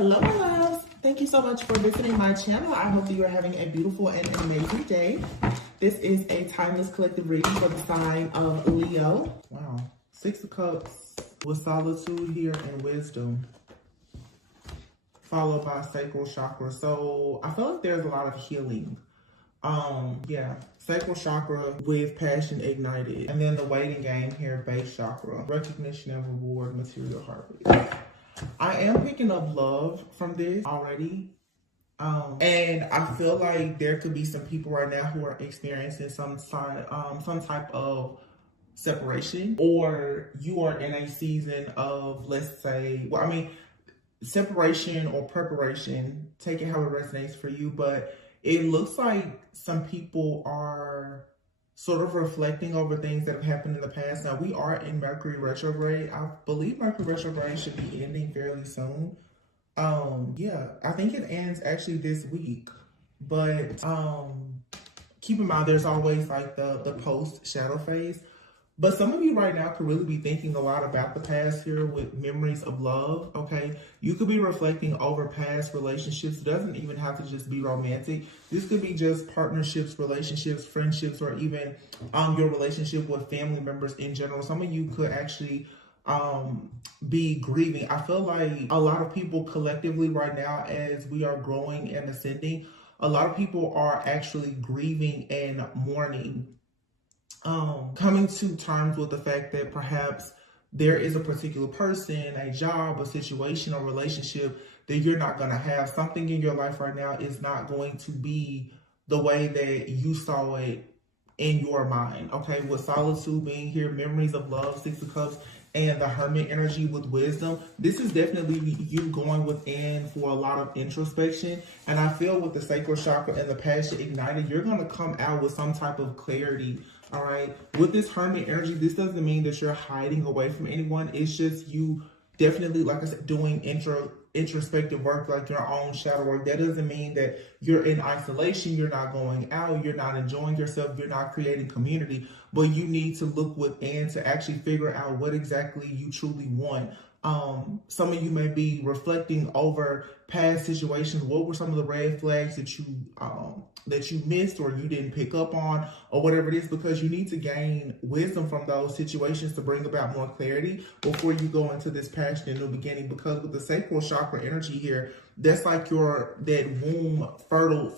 Hello, my loves. Thank you so much for visiting my channel. I hope that you are having a beautiful and amazing day. This is a timeless collective reading for the sign of Leo. Wow. 6 of Cups with solitude here and wisdom, followed by sacral chakra. So I feel like there's a lot of healing. Yeah, sacral chakra with passion ignited. And then the waiting game here, base chakra, recognition and reward, material harvest. I am picking up love from this already. And I feel like there could be some people right now who are experiencing some type of separation, or you are in a season of, let's say, well, I mean, separation or preparation, take it how it resonates for you, but it looks like some people are sort of reflecting over things that have happened in the past. Now, we are in Mercury retrograde. I believe Mercury retrograde should be ending fairly soon. Yeah, I think it ends actually this week. But keep in mind, there's always like the post shadow phase. But some of you right now could really be thinking a lot about the past here with memories of love, okay? You could be reflecting over past relationships. It doesn't even have to just be romantic. This could be just partnerships, relationships, friendships, or even your relationship with family members in general. Some of you could actually be grieving. I feel like a lot of people collectively right now, as we are growing and ascending, a lot of people are actually grieving and mourning. Coming to terms with the fact that perhaps there is a particular person, a job, a situation, or relationship that you're not going to have. Something in your life right now is not going to be the way that you saw it in your mind. Okay, with solitude being here, memories of love, 6 of Cups, and the Hermit energy with wisdom, this is definitely you going within for a lot of introspection. And I feel with the sacral chakra and the passion ignited, you're going to come out with some type of clarity. All right, with this Hermit energy, this doesn't mean that you're hiding away from anyone. It's just you definitely, like I said, doing introspective work, like your own shadow work. That doesn't mean that you're in isolation, you're not going out, you're not enjoying yourself, you're not creating community, but you need to look within to actually figure out what exactly you truly want. Some of you may be reflecting over past situations. What were some of the red flags that you missed or you didn't pick up on, or whatever it is, because you need to gain wisdom from those situations to bring about more clarity before you go into this passionate new beginning. Because with the sacral chakra energy here, that's like that womb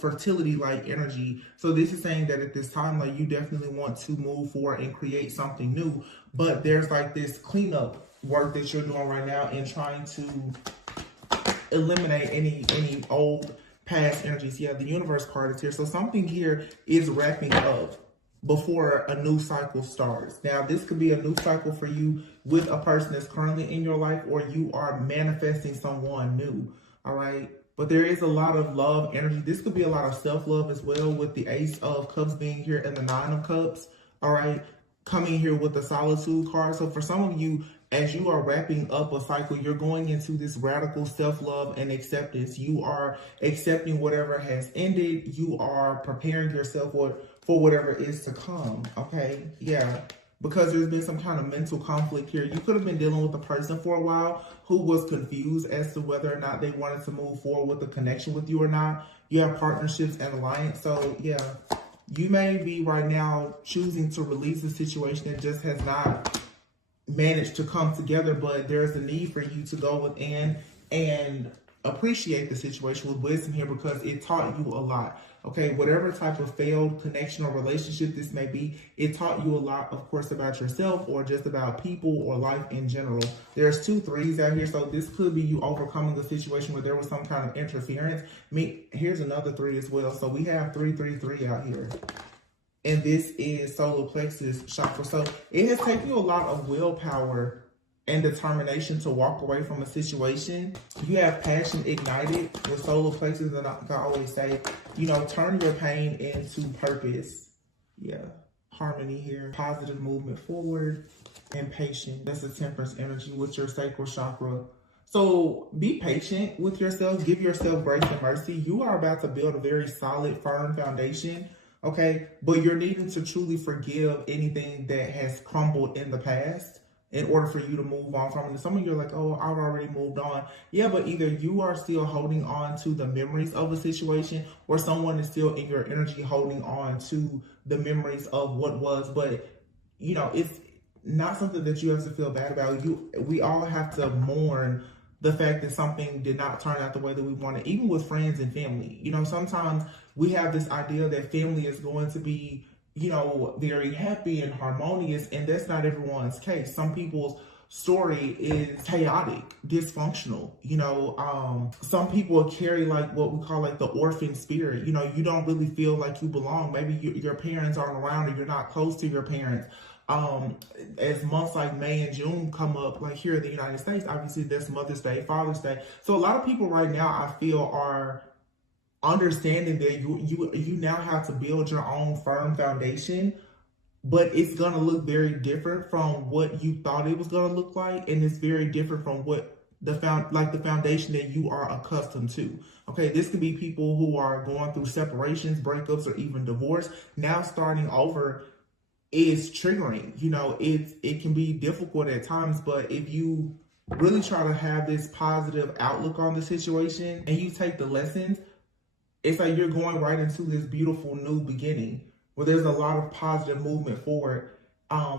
fertility like energy. So this is saying that at this time, like, you definitely want to move forward and create something new, but there's like this cleanup work that you're doing right now and trying to eliminate any old past energies. Yeah, the universe card is here. So something here is wrapping up before a new cycle starts. Now, this could be a new cycle for you with a person that's currently in your life, or you are manifesting someone new. All right. But there is a lot of love energy. This could be a lot of self-love as well, with the Ace of Cups being here and the 9 of Cups. All right. Coming here with the solitude card. So for some of you, as you are wrapping up a cycle, you're going into this radical self-love and acceptance. You are accepting whatever has ended. You are preparing yourself for whatever is to come. Okay. Yeah. Because there's been some kind of mental conflict here. You could have been dealing with a person for a while who was confused as to whether or not they wanted to move forward with a connection with you or not. You have partnerships and alliance. So yeah, you may be right now choosing to release a situation that just has not managed to come together, but there's a need for you to go within and appreciate the situation with wisdom here, because it taught you a lot. Okay, whatever type of failed connection or relationship this may be, it taught you a lot, of course, about yourself or just about people or life in general. There's 2 3s out here, so this could be you overcoming a situation where there was some kind of interference. Here's another 3 as well. So we have 3 3 3 out here. And this is solar plexus chakra. So it has taken you a lot of willpower and determination to walk away from a situation. You have passion ignited with solar plexus, and I always say, you know, turn your pain into purpose. Yeah, harmony here, positive movement forward, and patient. That's a temperance energy with your sacral chakra. So be patient with yourself. Give yourself grace and mercy. You are about to build a very solid, firm foundation. Okay, but you're needing to truly forgive anything that has crumbled in the past in order for you to move on from it. And some of you are like, oh, I've already moved on. Yeah, but either you are still holding on to the memories of a situation, or someone is still in your energy holding on to the memories of what was. But, you know, it's not something that you have to feel bad about. We all have to mourn the fact that something did not turn out the way that we wanted, even with friends and family. You know, sometimes we have this idea that family is going to be, you know, very happy and harmonious, and that's not everyone's case. Some people's story is chaotic, dysfunctional. You know, some people carry like what we call like the orphan spirit. You know, you don't really feel like you belong. Maybe your parents aren't around, or you're not close to your parents. As months like May and June come up, like here in the United States, obviously that's Mother's Day, Father's Day. So a lot of people right now, I feel, are understanding that you now have to build your own firm foundation, but it's gonna look very different from what you thought it was gonna look like, and it's very different from what the foundation that you are accustomed to. Okay, this could be people who are going through separations, breakups, or even divorce. Now starting over is triggering. You know, it can be difficult at times, but if you really try to have this positive outlook on the situation and you take the lessons, it's like you're going right into this beautiful new beginning where there's a lot of positive movement forward.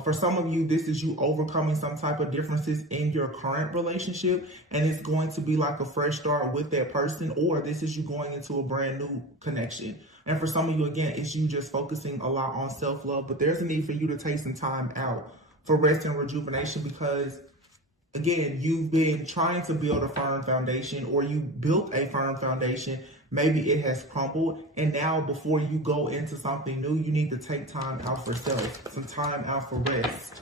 For some of you, this is you overcoming some type of differences in your current relationship, and it's going to be like a fresh start with that person, or this is you going into a brand new connection. And for some of you, again, it's you just focusing a lot on self-love, but there's a need for you to take some time out for rest and rejuvenation, because again, you've been trying to build a firm foundation, or you built a firm foundation. Maybe it has crumbled, and now before you go into something new, you need to take time out for self, some time out for rest,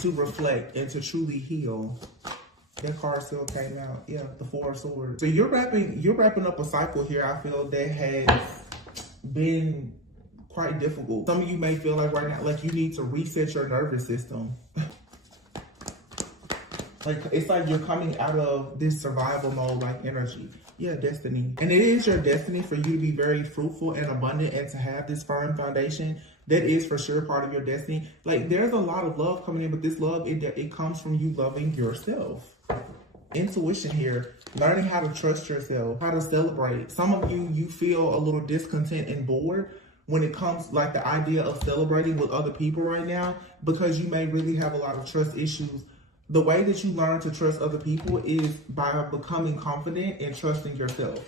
to reflect and to truly heal. That card still came out. Yeah, the Four of Swords. So you're wrapping up a cycle here, I feel, that has been quite difficult. Some of you may feel like right now, like you need to reset your nervous system. Like, it's like you're coming out of this survival mode, like energy. Yeah, destiny. And it is your destiny for you to be very fruitful and abundant and to have this firm foundation. That is for sure part of your destiny. Like, there's a lot of love coming in, but this love, it comes from you loving yourself. Intuition here, learning how to trust yourself, how to celebrate. Some of you feel a little discontent and bored when it comes like the idea of celebrating with other people right now, because you may really have a lot of trust issues. The way that you learn to trust other people is by becoming confident and trusting yourself.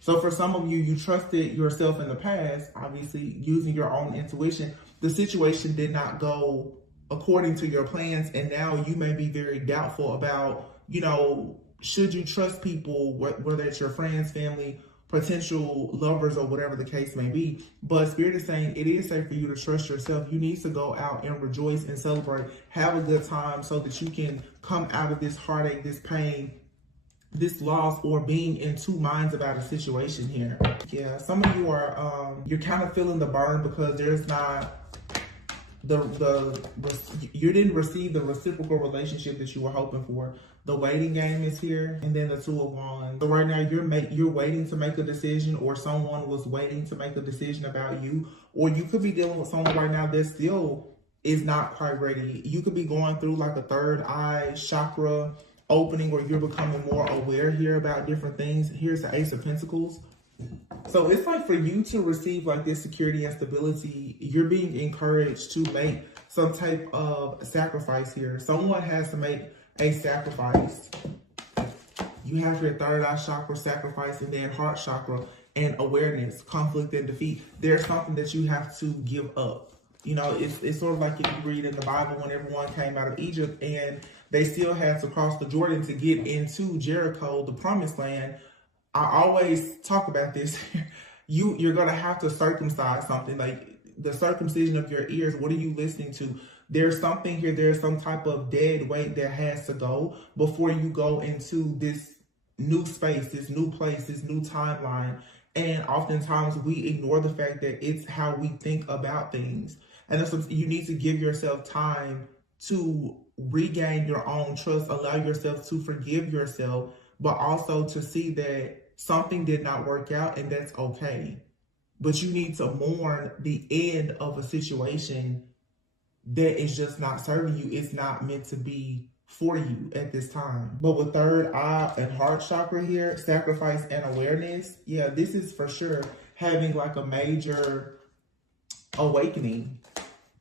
So for some of you, you trusted yourself in the past, obviously using your own intuition. The situation did not go according to your plans, and now you may be very doubtful about, you know, should you trust people, whether it's your friends, family, potential lovers, or whatever the case may be. But Spirit is saying it is safe for you to trust yourself. You need to go out and rejoice and celebrate, have a good time, so that you can come out of this heartache, this pain, this loss, or being in two minds about a situation here. Yeah, some of you are, you're kind of feeling the burn because there's not you didn't receive the reciprocal relationship that you were hoping for. The waiting game is here, and then the Two of Wands. So right now you're waiting to make a decision, or someone was waiting to make a decision about you, or you could be dealing with someone right now that still is not quite ready. You could be going through like a third eye chakra opening, where you're becoming more aware here about different things. Here's the Ace of Pentacles. So it's like for you to receive like this security and stability, you're being encouraged to make some type of sacrifice here. Someone has to make a sacrifice. You have your third eye chakra sacrifice, and then heart chakra and awareness, conflict and defeat. There's something that you have to give up. You know, it's sort of like if you read in the Bible when everyone came out of Egypt and they still had to cross the Jordan to get into Jericho, the promised land. I always talk about this. You're going to have to circumcise something, like the circumcision of your ears. What are you listening to? There's something here. There's some type of dead weight that has to go before you go into this new space, this new place, this new timeline. And oftentimes we ignore the fact that it's how we think about things. And you need to give yourself time to regain your own trust, allow yourself to forgive yourself, but also to see that something did not work out, and that's okay. But you need to mourn the end of a situation that is just not serving you. It's not meant to be for you at this time. But with third eye and heart chakra here, sacrifice and awareness, yeah, this is for sure having like a major awakening,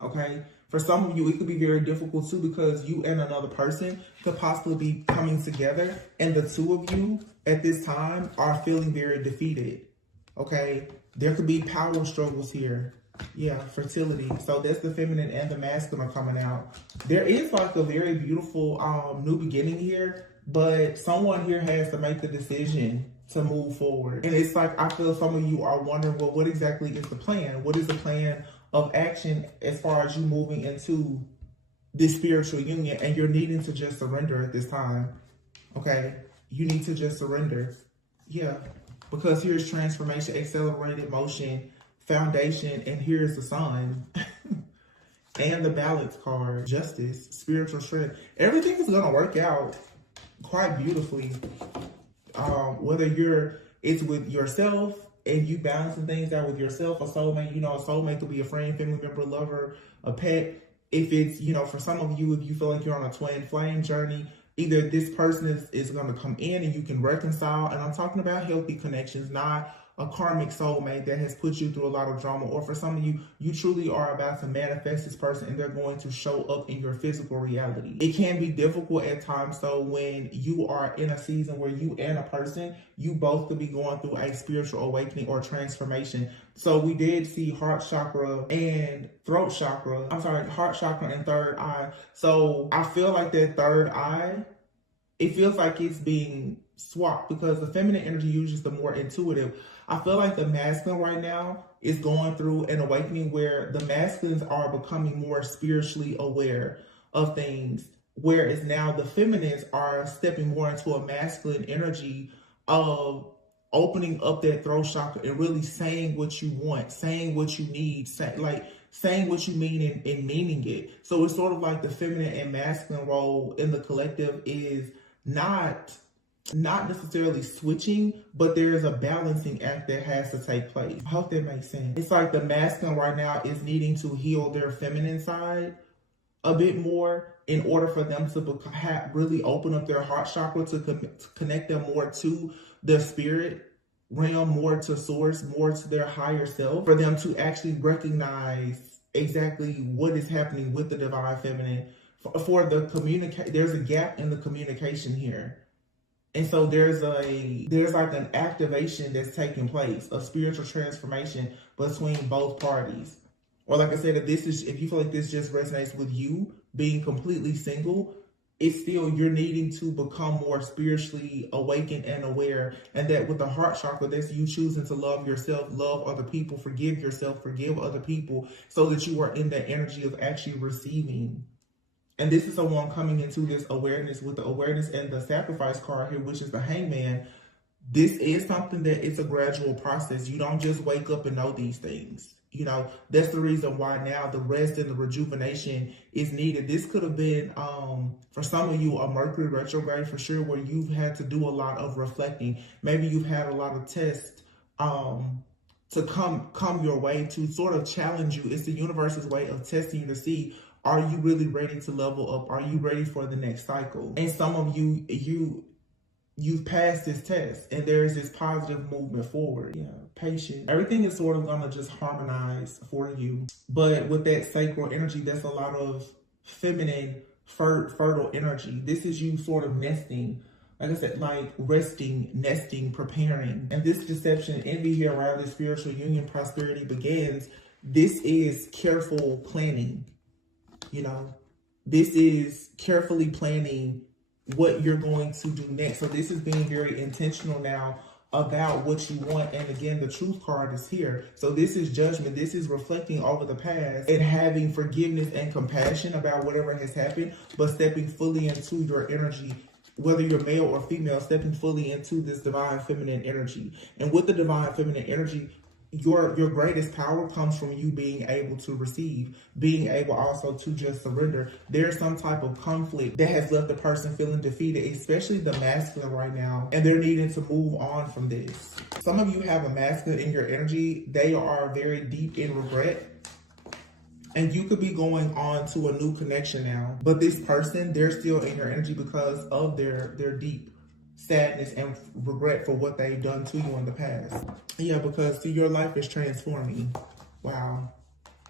okay? For some of you, it could be very difficult too, because you and another person could possibly be coming together, and the two of you at this time are feeling very defeated, okay? There could be power struggles here. Yeah, fertility. So that's the feminine and the masculine are coming out. There is like a very beautiful new beginning here, but someone here has to make the decision to move forward. And it's like, I feel some of you are wondering, well, what exactly is the plan? What is the plan of action as far as you moving into this spiritual union? And you're needing to just surrender at this time, okay? You need to just surrender. Yeah, because here's transformation, accelerated motion, foundation, and here's the sun. And the balance card, justice, spiritual strength. Everything is going to work out quite beautifully. Whether it's with yourself and you balancing things out with yourself, a soulmate, a soulmate could be a friend, family member, lover, a pet. If it's, for some of you, if you feel like you're on a twin flame journey, either this person is going to come in and you can reconcile. And I'm talking about healthy connections, not a karmic soulmate that has put you through a lot of drama. Or for some of you, you truly are about to manifest this person and they're going to show up in your physical reality. It can be difficult at times, though, when you are in a season where you and a person, you both could be going through a spiritual awakening or transformation. So we did see heart chakra and throat chakra. I'm sorry, heart chakra and third eye. So I feel like that third eye, it feels like it's being swapped, because the feminine energy usually is the more intuitive. I feel like the masculine right now is going through an awakening where the masculines are becoming more spiritually aware of things, whereas now the feminines are stepping more into a masculine energy of opening up that throat chakra and really saying what you want, saying what you need, saying what you mean and meaning it. So it's sort of like the feminine and masculine role in the collective is not necessarily switching, but there's a balancing act that has to take place. I hope that makes sense. It's like the masculine right now is needing to heal their feminine side a bit more in order for them to really open up their heart chakra to connect them more to the spirit realm, more to source, more to their higher self, for them to actually recognize exactly what is happening with the divine feminine. For the there's a gap in the communication here. And so there's like an activation that's taking place, a spiritual transformation between both parties. Or like I said, if you feel like this just resonates with you being completely single, it's still, you're needing to become more spiritually awakened and aware. And that with the heart chakra, that's you choosing to love yourself, love other people, forgive yourself, forgive other people, so that you are in that energy of actually receiving. And this is someone coming into this awareness with the awareness and the sacrifice card here, which is the hangman. This is something that it's a gradual process. You don't just wake up and know these things. That's the reason why now the rest and the rejuvenation is needed. This could have been, for some of you, a Mercury retrograde for sure, where you've had to do a lot of reflecting. Maybe you've had a lot of tests to come your way to sort of challenge you. It's the universe's way of testing you to see, are you really ready to level up? Are you ready for the next cycle? And some of you've passed this test, and there is this positive movement forward. Yeah, patient. Everything is sort of gonna just harmonize for you. But with that sacral energy, that's a lot of feminine, fertile energy. This is you sort of nesting. Like I said, like resting, nesting, preparing. And this deception, envy here around this spiritual union, prosperity begins. This is careful planning. This is carefully planning what you're going to do next. So this is being very intentional now about what you want. And again, the truth card is here. So this is judgment. This is reflecting over the past and having forgiveness and compassion about whatever has happened, but stepping fully into your energy, whether you're male or female, stepping fully into this divine feminine energy. And with the divine feminine energy, your greatest power comes from you being able to receive, being able also to just surrender. There's some type of conflict that has left the person feeling defeated, especially the masculine right now, and they're needing to move on from this. Some of you have a masculine in your energy. They are very deep in regret. And you could be going on to a new connection now. But this person, they're still in your energy because of their deep sadness and regret for what they've done to you in the past. Yeah, because see, your life is transforming. Wow.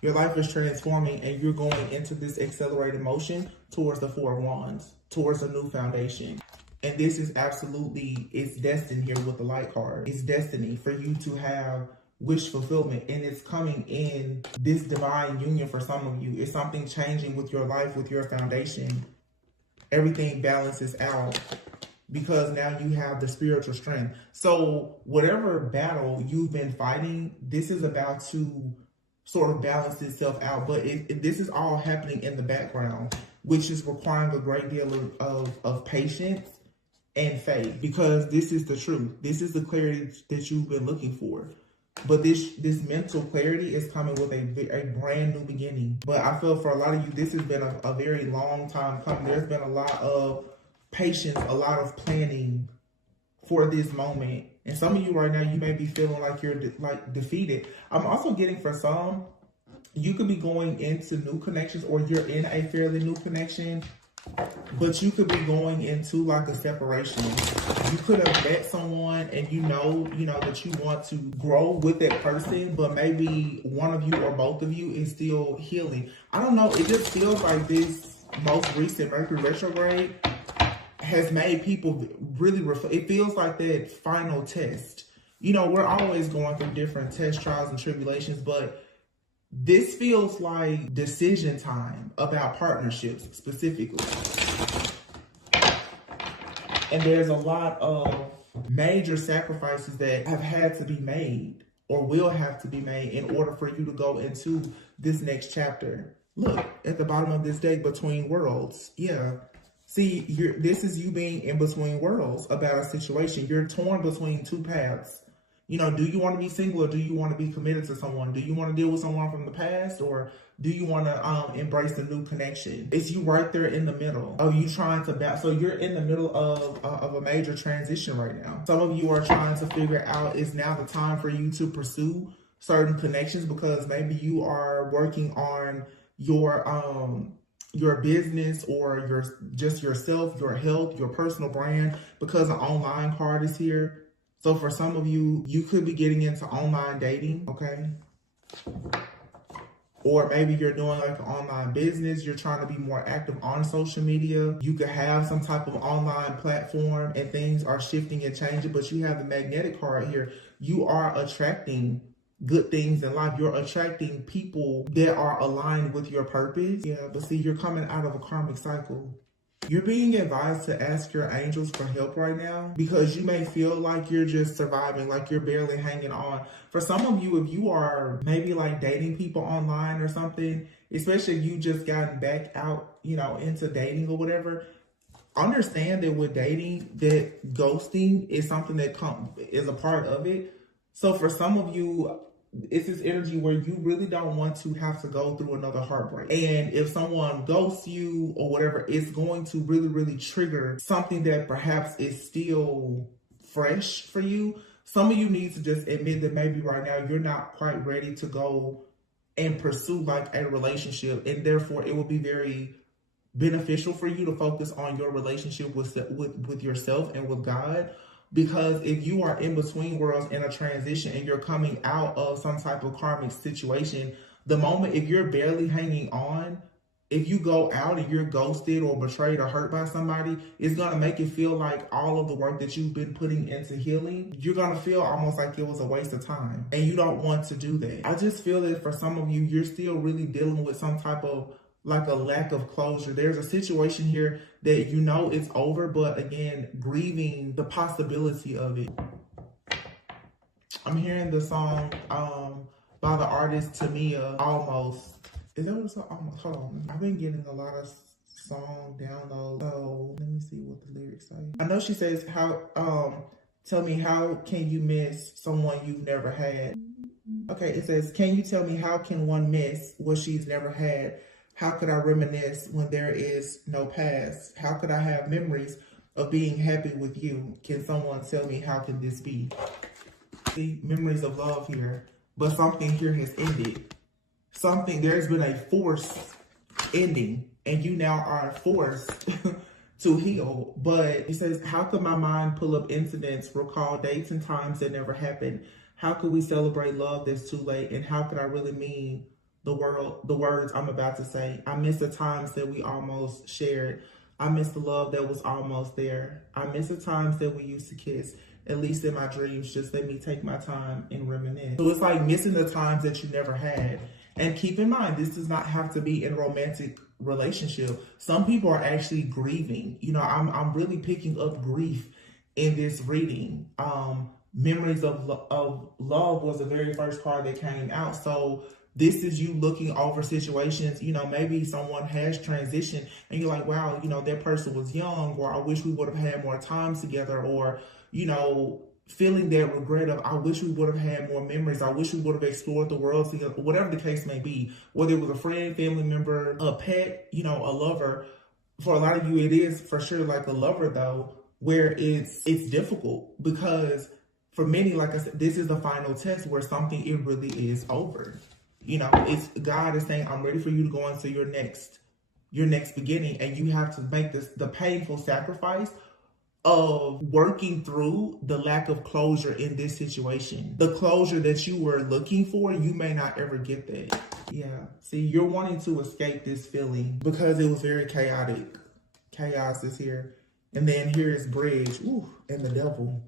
Your life is transforming and you're going into this accelerated motion towards the Four of Wands, towards a new foundation. And this is absolutely, it's destined here with the Light card. It's destiny for you to have wish fulfillment, and it's coming in this divine union for some of you. It's something changing with your life, with your foundation. Everything balances out because now you have the spiritual strength. So whatever battle you've been fighting, this is about to sort of balance itself out. But this is all happening in the background, which is requiring a great deal of patience and faith, because this is the truth. This is the clarity that you've been looking for. But this mental clarity is coming with a brand new beginning. But I feel for a lot of you, this has been a very long time coming. There's been a lot of patience, a lot of planning for this moment. And some of you right now, you may be feeling like you're defeated. I'm also getting for some, you could be going into new connections, or you're in a fairly new connection, but you could be going into like a separation. You could have met someone and you know that you want to grow with that person, but maybe one of you or both of you is still healing. I don't know. It just feels like this most recent Mercury retrograde has made people really it feels like that final test. You know, we're always going through different tests, trials, and tribulations, but this feels like decision time about partnerships specifically. And there's a lot of major sacrifices that have had to be made or will have to be made in order for you to go into this next chapter. Look, at the bottom of this deck, between worlds. Yeah. See, this is you being in between worlds about a situation. You're torn between two paths. You know, do you want to be single, or do you want to be committed to someone? Do you want to deal with someone from the past, or do you want to embrace the new connection? It's you right there in the middle of you trying to so you're in the middle of a major transition right now. Some of you are trying to figure out, is now the time for you to pursue certain connections, because maybe you are working on your business, or just yourself, your health, your personal brand, because an online card is here. So for some of you, you could be getting into online dating, okay? Or maybe you're doing like an online business. You're trying to be more active on social media. You could have some type of online platform, and things are shifting and changing, but you have the magnetic card here. You are attracting good things in life. You're attracting people that are aligned with your purpose. Yeah, but see, you're coming out of a karmic cycle. You're being advised to ask your angels for help right now, because you may feel like you're just surviving, like you're barely hanging on. For some of you, if you are maybe like dating people online or something, especially if you just gotten back out, into dating or whatever, understand that with dating, that ghosting is something that is a part of it. So for some of you, it's this energy where you really don't want to have to go through another heartbreak. And if someone ghosts you or whatever, it's going to really, really trigger something that perhaps is still fresh for you. Some of you need to just admit that maybe right now you're not quite ready to go and pursue like a relationship. And therefore it will be very beneficial for you to focus on your relationship with yourself and with God. Because if you are in between worlds in a transition and you're coming out of some type of karmic situation, the moment, if you're barely hanging on, if you go out and you're ghosted or betrayed or hurt by somebody, it's going to make it feel like all of the work that you've been putting into healing, you're going to feel almost like it was a waste of time. And you don't want to do that. I just feel that for some of you, you're still really dealing with some type of like a lack of closure. There's a situation here that it's over, but again, grieving the possibility of it. I'm hearing the song by the artist Tamia, Almost. Is that what it's Almost? Hold on. I've been getting a lot of song downloads. So let me see what the lyrics say. I know she says, tell me, how can you miss someone you've never had? Okay, it says, can you tell me, how can one miss what she's never had? How could I reminisce when there is no past? How could I have memories of being happy with you? Can someone tell me, how can this be? See, memories of love here, but something here has ended. there's been a forced ending, and you now are forced to heal. But it says, how could my mind pull up incidents, recall dates and times that never happened? How could we celebrate love that's too late? And how could I really mean the words I'm about to say? I miss the times that we almost shared. I miss the love that was almost there. I miss the times that we used to kiss. At least in my dreams, just let me take my time and reminisce. So it's like missing the times that you never had. And keep in mind, this does not have to be in a romantic relationship. Some people are actually grieving. You know, I'm really picking up grief in this reading. Memories of love was the very first card that came out. So this is you looking over situations. You know, maybe someone has transitioned and you're like, wow, you know, that person was young, or I wish we would have had more time together, or, you know, feeling that regret of, I wish we would have had more memories. I wish we would have explored the world together, whatever the case may be, whether it was a friend, family member, a pet, you know, a lover. For a lot of you, it is for sure like a lover though, where it's difficult, because for many, like I said, this is the final test where something, it really is over. You know, it's God is saying, I'm ready for you to go into your next beginning, and you have to make the painful sacrifice of working through the lack of closure in this situation. The closure that you were looking for, you may not ever get that. Yeah. See, you're wanting to escape this feeling because it was very chaotic. Chaos is here. And then here is bridge. Ooh, and the devil.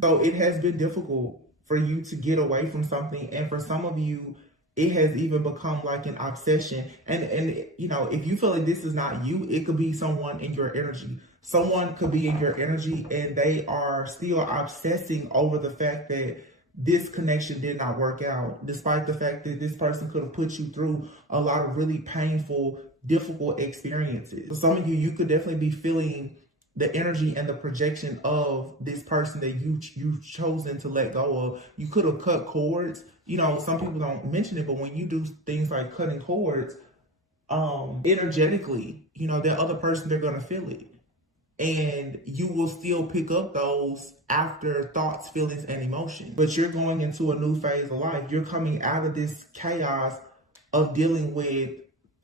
So it has been difficult for you to get away from something. And for some of you, it has even become like an obsession. And you know, if you feel like this is not you, it could be someone in your energy. Someone could be in your energy and they are still obsessing over the fact that this connection did not work out, despite the fact that this person could have put you through a lot of really painful, difficult experiences. For some of you, you could definitely be feeling the energy and the projection of this person that you've chosen to let go of. You could have cut cords. You know, some people don't mention it, but when you do things like cutting cords, energetically, you know, that other person, they're going to feel it. And you will still pick up those after thoughts, feelings, and emotions. But you're going into a new phase of life. You're coming out of this chaos of dealing with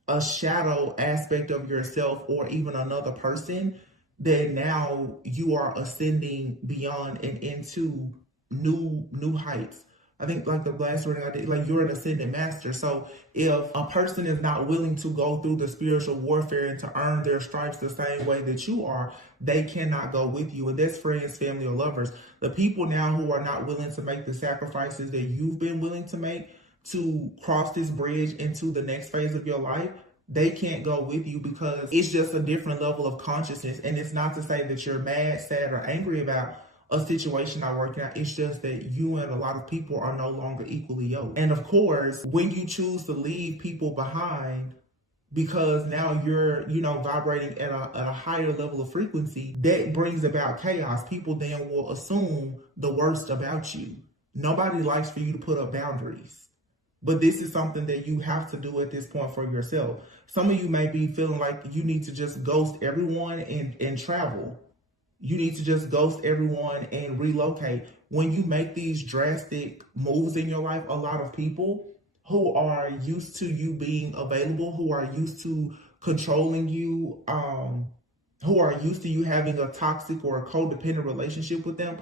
a shadow aspect of yourself or even another person, that now you are ascending beyond and into new heights. I think like the last reading I did, like you're an ascended master. So if a person is not willing to go through the spiritual warfare and to earn their stripes the same way that you are, they cannot go with you. And that's friends, family, or lovers. The people now who are not willing to make the sacrifices that you've been willing to make to cross this bridge into the next phase of your life, they can't go with you because it's just a different level of consciousness. And it's not to say that you're mad, sad, or angry about a situation not working out. It's just that you and a lot of people are no longer equally yoked. And of course, when you choose to leave people behind because now you're, you know, vibrating at a higher level of frequency, that brings about chaos. People then will assume the worst about you. Nobody likes for you to put up boundaries. But this is something that you have to do at this point for yourself. Some of you may be feeling like you need to just ghost everyone and travel. You need to just ghost everyone and relocate. When you make these drastic moves in your life, a lot of people who are used to you being available, who are used to controlling you, who are used to you having a toxic or a codependent relationship with them,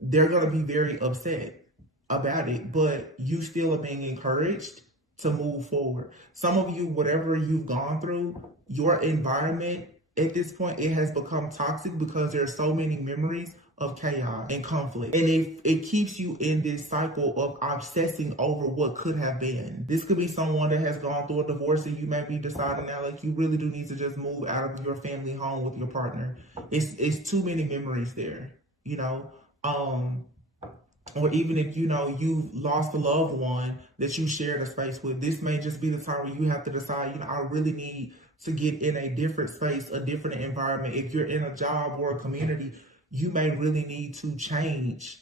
they're going to be very upset about it. But you still are being encouraged to move forward. Some of you, whatever you've gone through, your environment at this point, it has become toxic because there are so many memories of chaos and conflict. And it keeps you in this cycle of obsessing over what could have been. This could be someone that has gone through a divorce and you may be deciding now like you really do need to just move out of your family home with your partner. It's too many memories there, you know. Or even if, you know, you lost a loved one that you shared a space with, this may just be the time where you have to decide, you know, I really need to get in a different space, a different environment. If you're in a job or a community, you may really need to change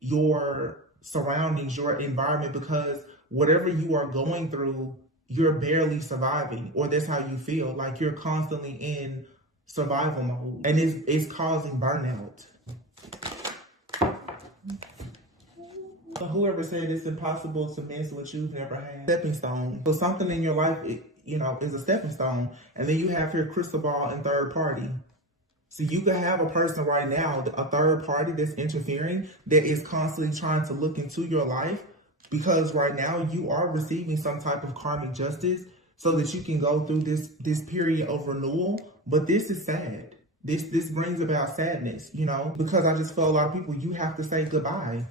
your surroundings, your environment, because whatever you are going through, you're barely surviving, or that's how you feel. Like you're constantly in survival mode, and it's causing burnout. Whoever said it's impossible to miss what you've never had. Stepping stone. So something in your life, is a stepping stone. And then you have your crystal ball and third party. So you could have a person right now, a third party that's interfering, that is constantly trying to look into your life, because right now you are receiving some type of karmic justice so that you can go through this period of renewal. But this is sad. This brings about sadness, because I just feel a lot of people, you have to say goodbye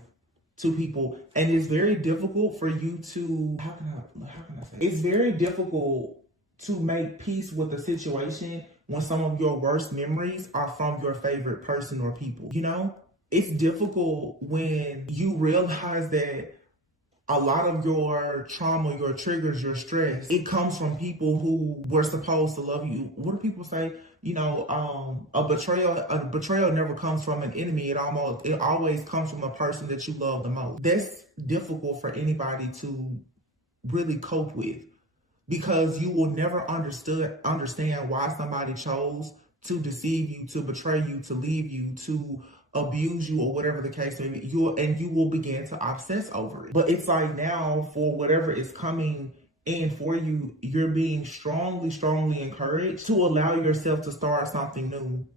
to people. And it's very difficult for you to, how can I say? It's very difficult to make peace with a situation when some of your worst memories are from your favorite person or people, It's difficult when you realize that a lot of your trauma, your triggers, your stress, it comes from people who were supposed to love you. What do people say? A betrayal never comes from an enemy. It always comes from the person that you love the most. That's difficult for anybody to really cope with, because you will never understand why somebody chose to deceive you, to betray you, to leave you, to abuse you, or whatever the case may be. You will begin to obsess over it. But it's like now, for whatever is coming in for you, you're being strongly encouraged to allow yourself to start something new.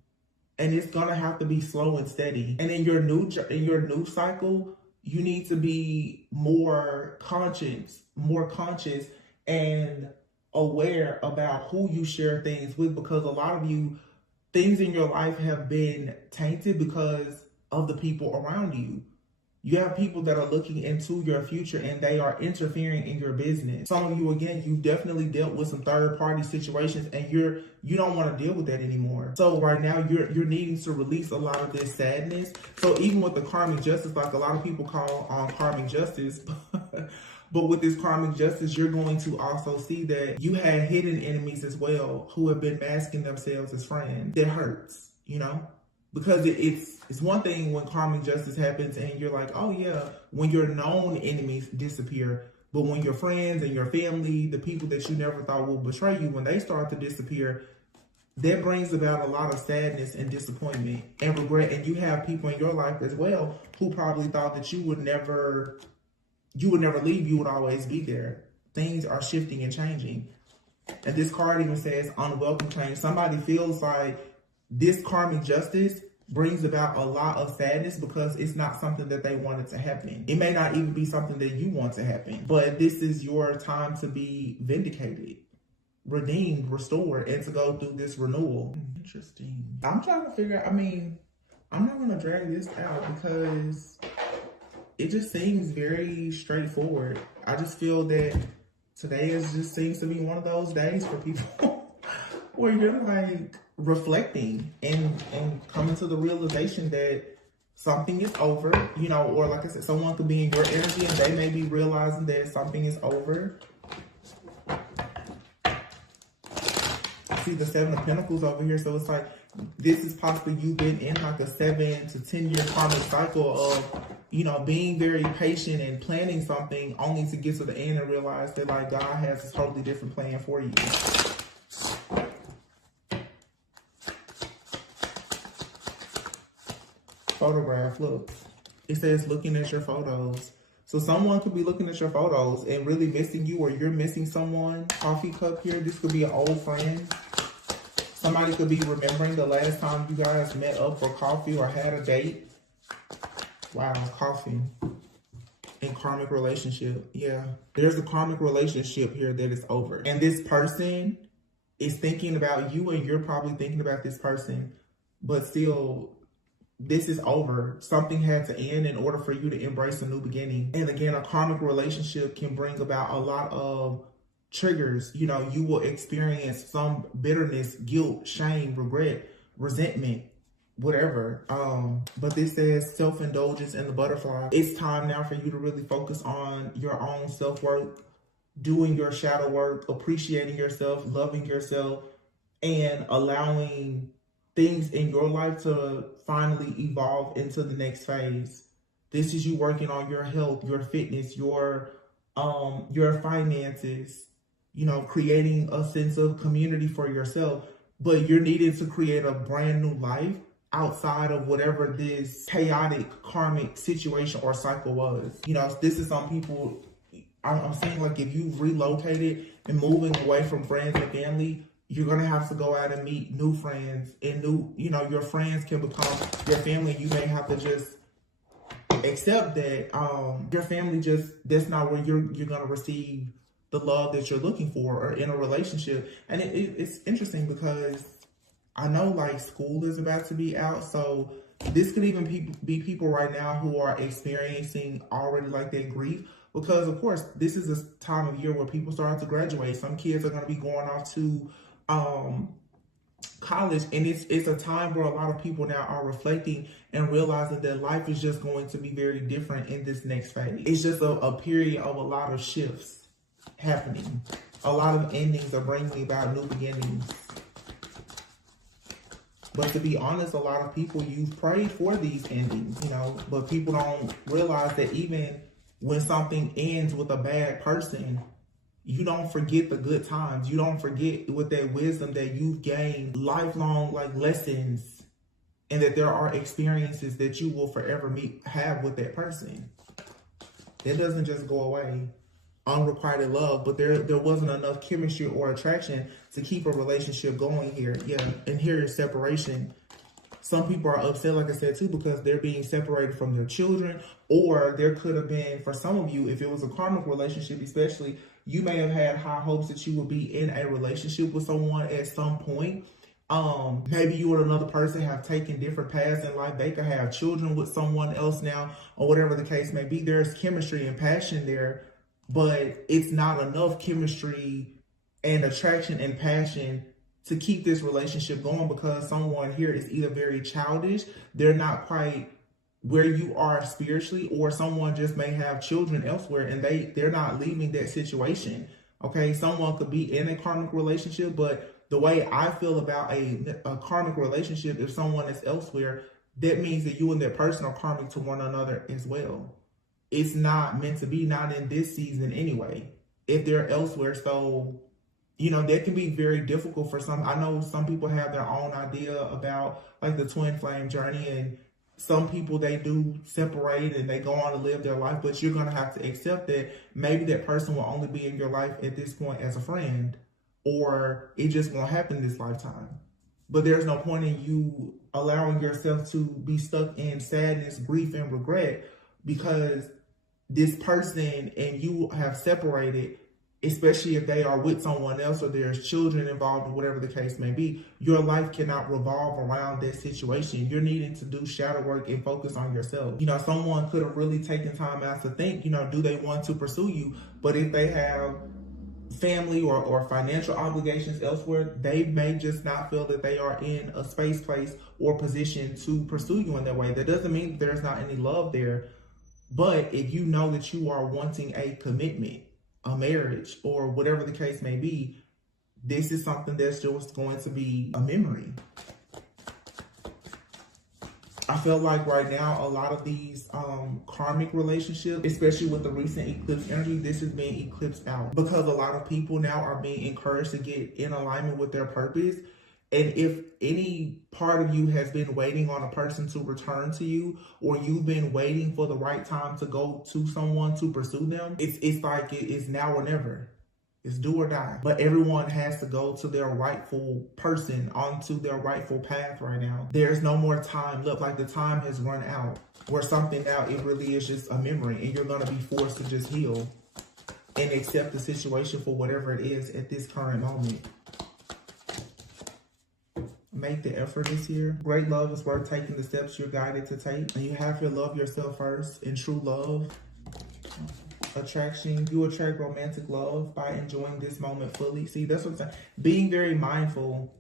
And it's gonna have to be slow and steady. And in your new cycle, you need to be more conscious and aware about who you share things with, because a lot of you, things in your life have been tainted because of the people around you. You have people that are looking into your future and they are interfering in your business. Some of you, again, you've definitely dealt with some third party situations and you don't want to deal with that anymore. So right now you're needing to release a lot of this sadness. So even with the karmic justice, like a lot of people call on karmic justice, but with this karmic justice, you're going to also see that you had hidden enemies as well who have been masking themselves as friends. That hurts, because it's one thing when karmic justice happens and you're like, oh yeah, when your known enemies disappear. But when your friends and your family, the people that you never thought would betray you, when they start to disappear, that brings about a lot of sadness and disappointment and regret. And you have people in your life as well who probably thought that you would never leave, you would always be there. Things are shifting and changing. And this card even says unwelcome change. Somebody feels like this karmic justice brings about a lot of sadness because it's not something that they wanted to happen. It may not even be something that you want to happen, but this is your time to be vindicated, redeemed, restored, and to go through this renewal. Interesting. I'm trying to figure out, I'm not going to drag this out because it just seems very straightforward. I just feel that today just seems to be one of those days for people where you're like reflecting and coming to the realization that something is over, or like I said, someone could be in your energy and they may be realizing that something is over. See the 7 of Pentacles over here, so it's like this is possibly you've been in like a 7 to 10 year karmic cycle of being very patient and planning something only to get to the end and realize that like God has a totally different plan for you. Photograph, look. It says looking at your photos. So someone could be looking at your photos and really missing you, or you're missing someone. Coffee cup here. This could be an old friend. Somebody could be remembering the last time you guys met up for coffee or had a date. Wow, coffee. And karmic relationship. Yeah. There's a karmic relationship here that is over. And this person is thinking about you and you're probably thinking about this person. But still, this is over. Something had to end in order for you to embrace a new beginning. And again, a karmic relationship can bring about a lot of triggers. You will experience some bitterness, guilt, shame, regret, resentment, whatever. But this says self-indulgence and the butterfly. It's time now for you to really focus on your own self-worth, doing your shadow work, appreciating yourself, loving yourself, and allowing things in your life to finally evolve into the next phase. This is you working on your health, your fitness, your finances, creating a sense of community for yourself. But you're needing to create a brand new life outside of whatever this chaotic karmic situation or cycle was. You know, this is some people, I'm saying, like, if you've relocated and moving away from friends and family, you're going to have to go out and meet new friends, and your friends can become your family. You may have to just accept that your family that's not where you're going to receive the love that you're looking for or in a relationship. And it's interesting because I know, like, school is about to be out, so this could even be people right now who are experiencing already, like, that grief, because of course this is a time of year where people start to graduate. Some kids are going to be going off to college, and it's a time where a lot of people now are reflecting and realizing that life is just going to be very different in this next phase. It's just a period of a lot of shifts happening. A lot of endings are bringing about new beginnings. But to be honest, a lot of people, you've prayed for these endings, but people don't realize that even when something ends with a bad person, you don't forget the good times. You don't forget with that wisdom that you've gained, lifelong, like, lessons, and that there are experiences that you will forever have with that person. It doesn't just go away. Unrequited love, but there wasn't enough chemistry or attraction to keep a relationship going here. Yeah, and here is separation. Some people are upset, like I said, too, because they're being separated from their children, or there could have been, for some of you, if it was a karmic relationship especially, you may have had high hopes that you would be in a relationship with someone at some point. Maybe you and another person have taken different paths in life. They could have children with someone else now, or whatever the case may be. There's chemistry and passion there, but it's not enough chemistry and attraction and passion to keep this relationship going, because someone here is either very childish, they're not quite where you are spiritually, or someone just may have children elsewhere and they're not leaving that situation. Okay, someone could be in a karmic relationship, but the way I feel about a karmic relationship, if someone is elsewhere, that means that you and that person are karmic to one another as well. It's not meant to be, not in this season anyway, if they're elsewhere. So, that can be very difficult for some. I know some people have their own idea about, like, the twin flame journey, and some people, they do separate and they go on to live their life, but you're going to have to accept that maybe that person will only be in your life at this point as a friend, or it just won't happen this lifetime. But there's no point in you allowing yourself to be stuck in sadness, grief, and regret because this person and you have separated, especially if they are with someone else or there's children involved or whatever the case may be. Your life cannot revolve around that situation. You're needing to do shadow work and focus on yourself. Someone could have really taken time out to think, do they want to pursue you? But if they have family or financial obligations elsewhere, they may just not feel that they are in a space, place, or position to pursue you in that way. That doesn't mean that there's not any love there. But if you know that you are wanting a commitment, a marriage, or whatever the case may be, this is something that's just going to be a memory. I feel like right now, a lot of these karmic relationships, especially with the recent eclipse energy, this is being eclipsed out because a lot of people now are being encouraged to get in alignment with their purpose. And if any part of you has been waiting on a person to return to you, or you've been waiting for the right time to go to someone to pursue them, it's like it's now or never. It's do or die. But everyone has to go to their rightful person, onto their rightful path right now. There's no more time left. Like, the time has run out. Where something now, it really is just a memory, and you're going to be forced to just heal and accept the situation for whatever it is at this current moment. Make the effort this year. Great love is worth taking the steps you're guided to take. And you have to love yourself first. In true love, attraction, you attract romantic love by enjoying this moment fully. See, that's what I'm saying. Being very mindful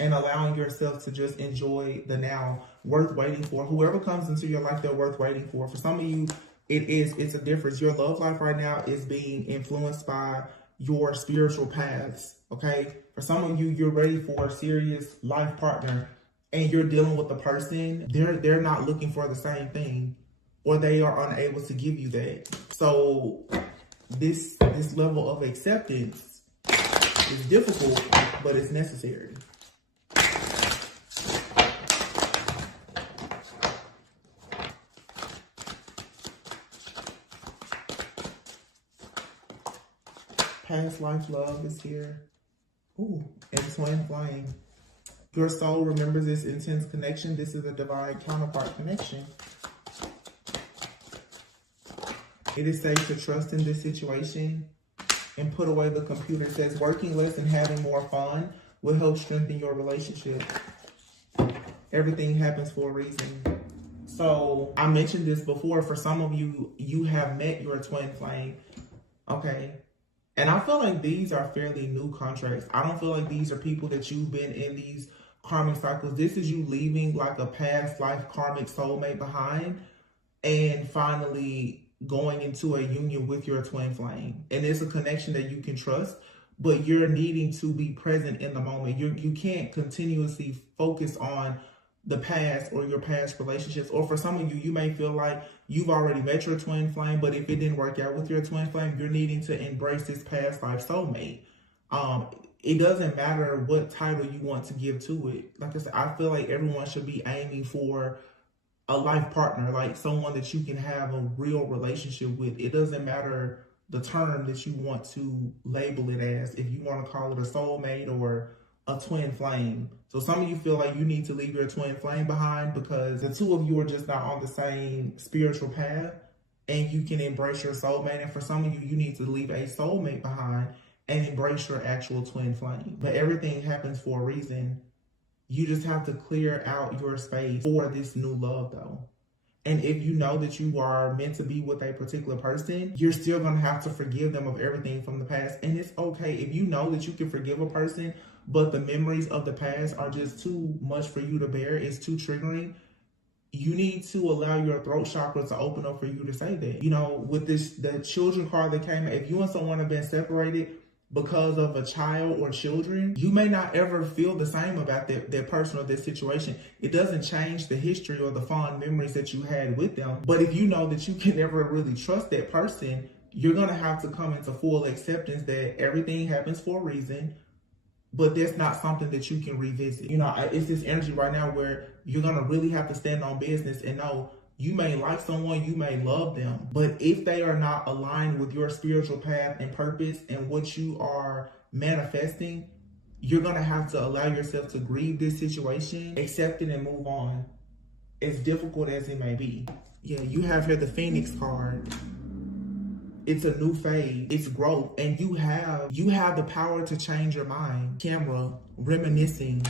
and allowing yourself to just enjoy the now. Worth waiting for. Whoever comes into your life, they're worth waiting for. For some of you, it's a difference. Your love life right now is being influenced by your spiritual paths. Okay, for some of you, you're ready for a serious life partner, and you're dealing with a person, they're not looking for the same thing, or they are unable to give you that. So this level of acceptance is difficult, but it's necessary. Past life love is here. Ooh, and twin flame. Your soul remembers this intense connection. This is a divine counterpart connection. It is safe to trust in this situation and put away the computer. It says working less and having more fun will help strengthen your relationship. Everything happens for a reason. So I mentioned this before. For some of you, you have met your twin flame. Okay. And I feel like these are fairly new contracts. I don't feel like these are people that you've been in these karmic cycles. This is you leaving like a past life karmic soulmate behind and finally going into a union with your twin flame. And it's a connection that you can trust, but you're needing to be present in the moment. You can't continuously focus on the past or your past relationships. Or for some of you, you may feel like you've already met your twin flame, but if it didn't work out with your twin flame, you're needing to embrace this past life soulmate. It doesn't matter what title you want to give to it. Like I said, I feel like everyone should be aiming for a life partner, like someone that you can have a real relationship with. It doesn't matter the term that you want to label it as, if you want to call it a soulmate or a twin flame. So some of you feel like you need to leave your twin flame behind because the two of you are just not on the same spiritual path, and you can embrace your soulmate. And for some of you, you need to leave a soulmate behind and embrace your actual twin flame. But everything happens for a reason. You just have to clear out your space for this new love though. And if you know that you are meant to be with a particular person, you're still going to have to forgive them of everything from the past. And it's okay if you know that you can forgive a person, but the memories of the past are just too much for you to bear. It's too triggering. You need to allow your throat chakra to open up for you to say that. You know, with the children card that came, if you and someone have been separated because of a child or children, you may not ever feel the same about that person or this situation. It doesn't change the history or the fond memories that you had with them. But if you know that you can never really trust that person, you're going to have to come into full acceptance that everything happens for a reason, but that's not something that you can revisit. You know, it's this energy right now where you're going to really have to stand on business and know you may like someone, you may love them, but if they are not aligned with your spiritual path and purpose and what you are manifesting, you're going to have to allow yourself to grieve this situation, accept it, and move on, as difficult as it may be. Yeah, you have here the Phoenix card. It's a new phase, it's growth, and you have the power to change your mind. Camera, reminiscing,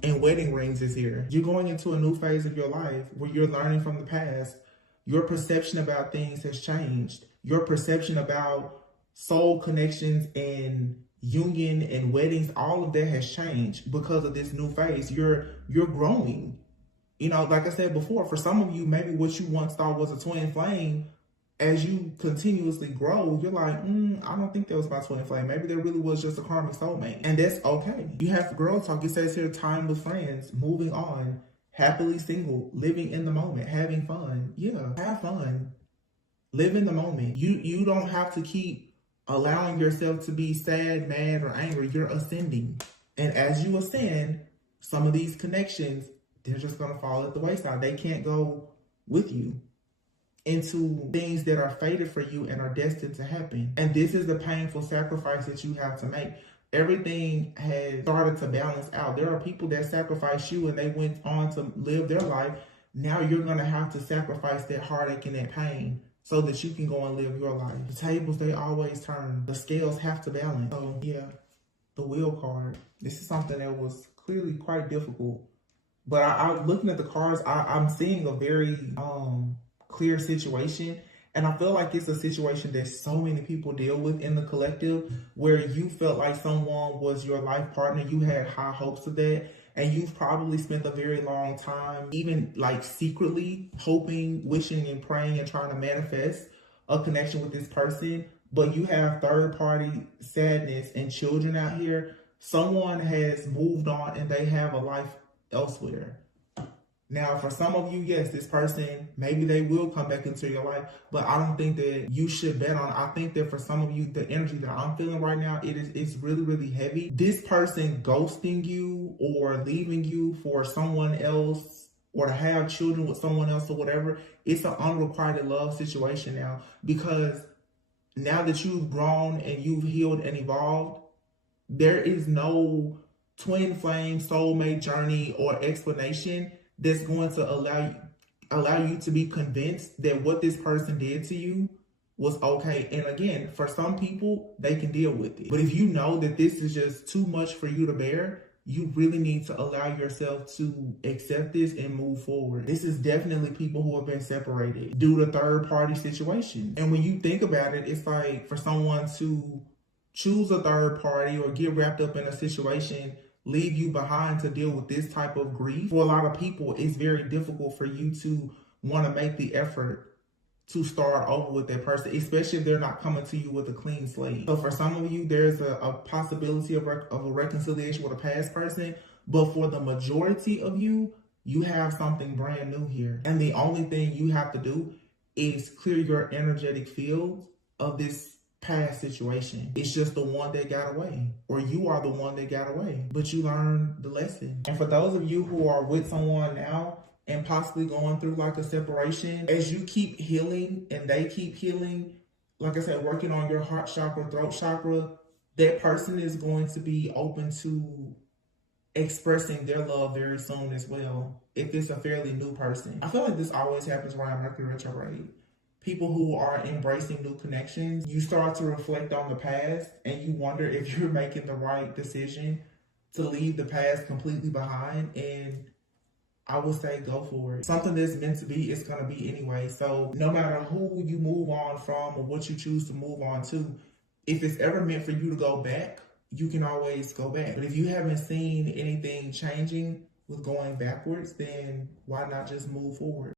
and wedding rings is here. You're going into a new phase of your life where you're learning from the past. Your perception about things has changed. Your perception about soul connections and union and weddings, all of that has changed because of this new phase. You're growing. You know, like I said before, for some of you, maybe what you once thought was a twin flame, as you continuously grow, you're like, I don't think that was my twin flame. Maybe there really was just a karmic soulmate. And that's okay. You have girl talk. It says here, time with friends, moving on, happily single, living in the moment, having fun. Yeah, have fun. Live in the moment. You don't have to keep allowing yourself to be sad, mad, or angry. You're ascending. And as you ascend, some of these connections, they're just going to fall at the wayside. They can't go with you into things that are fated for you and are destined to happen. And this is the painful sacrifice that you have to make. Everything has started to balance out. There are people that sacrifice you and they went on to live their life. Now you're going to have to sacrifice that heartache and that pain so that you can go and live your life. The tables, they always turn. The scales have to balance. So yeah, the wheel card. This is something that was clearly quite difficult. But I looking at the cards, I'm seeing a very clear situation, and I feel like it's a situation that so many people deal with in the collective, where you felt like someone was your life partner, you had high hopes of that, and you've probably spent a very long time even like secretly hoping, wishing, and praying and trying to manifest a connection with this person, but you have third-party sadness and children out here. Someone has moved on and they have a life elsewhere. Now, for some of you, yes, this person, maybe they will come back into your life, but I don't think that you should bet on it. I think that for some of you, the energy that I'm feeling right now, it's really, really heavy. This person ghosting you or leaving you for someone else or to have children with someone else or whatever, it's an unrequited love situation now, because now that you've grown and you've healed and evolved, there is no twin flame soulmate journey or explanation that's going to allow you to be convinced that what this person did to you was okay. And again, for some people, they can deal with it. But if you know that this is just too much for you to bear, you really need to allow yourself to accept this and move forward. This is definitely people who have been separated due to third party situations. And when you think about it, it's like for someone to choose a third party or get wrapped up in a situation, leave you behind to deal with this type of grief. For a lot of people, it's very difficult for you to want to make the effort to start over with that person, especially if they're not coming to you with a clean slate. So for some of you, there's a possibility of a reconciliation with a past person, but for the majority of you, you have something brand new here. And the only thing you have to do is clear your energetic field of this past situation. It's just the one that got away, or you are the one that got away, but you learned the lesson. And for those of you who are with someone now and possibly going through like a separation, as you keep healing and they keep healing, like I said, working on your heart chakra, throat chakra, that person is going to be open to expressing their love very soon as well, if it's a fairly new person. I feel like this always happens around Mercury retrograde. People who are embracing new connections, you start to reflect on the past and you wonder if you're making the right decision to leave the past completely behind. And I would say go for it. Something that's meant to be is going to be anyway. So no matter who you move on from or what you choose to move on to, if it's ever meant for you to go back, you can always go back. But if you haven't seen anything changing with going backwards, then why not just move forward?